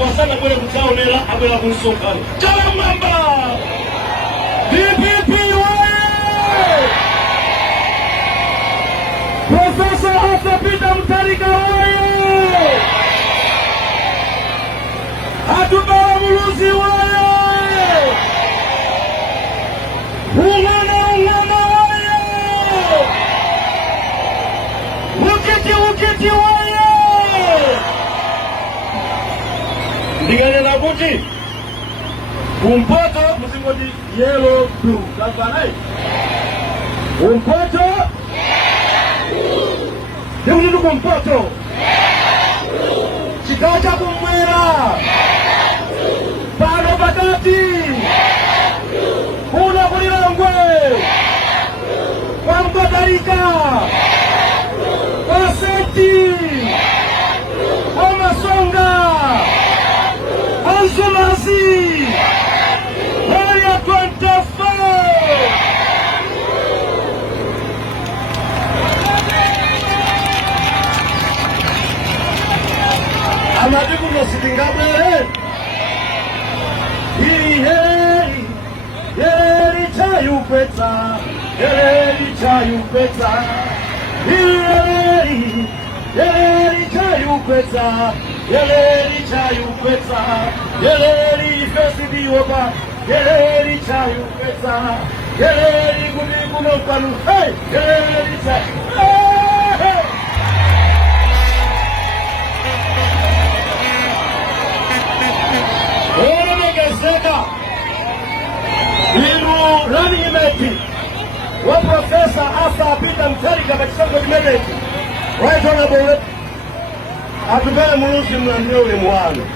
wasana kwele mtaonela abela kunsokalo Kalambamba DPP oye Profesa Asa Peter Mutharika oye Atuma Muluzi oye Ungana oye Ukiti oye Ndigane na kuti Umpoto mzingoti yellow blue Kafanai Umpoto Ndiyo kumpoto Chikacha kumwera Pano patati Kuna kulilangwe Kwa Mbatarika Kwa Seti Kwa Masonga Ansumazi Area 24 Amadiku nosidingabwe Heri chayupeta Heri chayupeta Heri chayupeta Heri chayupeta Heri fesidiwoba Heri chayupeta Heri gudikuno panu Hey Heri chayupeta Running mate wa Professor Asa Peter Mutharika Bakisango Kimemeti Right Honorable Atubele Muluzi Mwanyo ule mwano